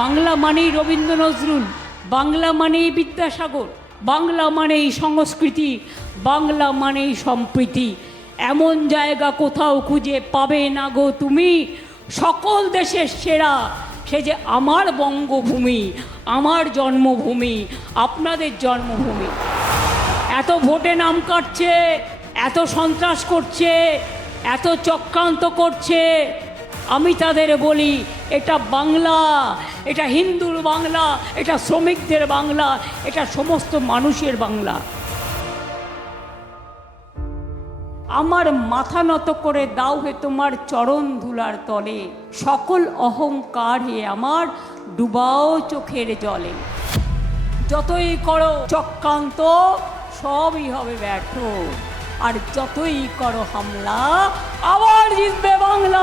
বাংলা মানেই রবীন্দ্র নজরুল, বাংলা মানেই বিদ্যাসাগর, বাংলা মানেই সংস্কৃতি, বাংলা মানেই সম্প্রীতি। এমন জায়গা কোথাও খুঁজে পাবে না গো তুমি, সকল দেশের সেরা সে যে আমার বঙ্গভূমি, আমার জন্মভূমি, আপনাদের জন্মভূমি। এত ভোটে নাম কাটছে, এত সন্ত্রাস করছে, এত চক্রান্ত করছে, আমি তাদের বলি এটা বাংলা, এটা হিন্দুর বাংলা, এটা শ্রমিকদের বাংলা, এটা সমস্ত মানুষের বাংলা। আমার মাথা নত করে দাও হে তোমার চরণ ধুলার তলে, সকল অহংকার হে আমার ডুবাও চোখের জলে। যতই করো চক্রান্ত সবই হবে ব্যর্থ, আর যতই করো হামলা আবার জিতবে বাংলা।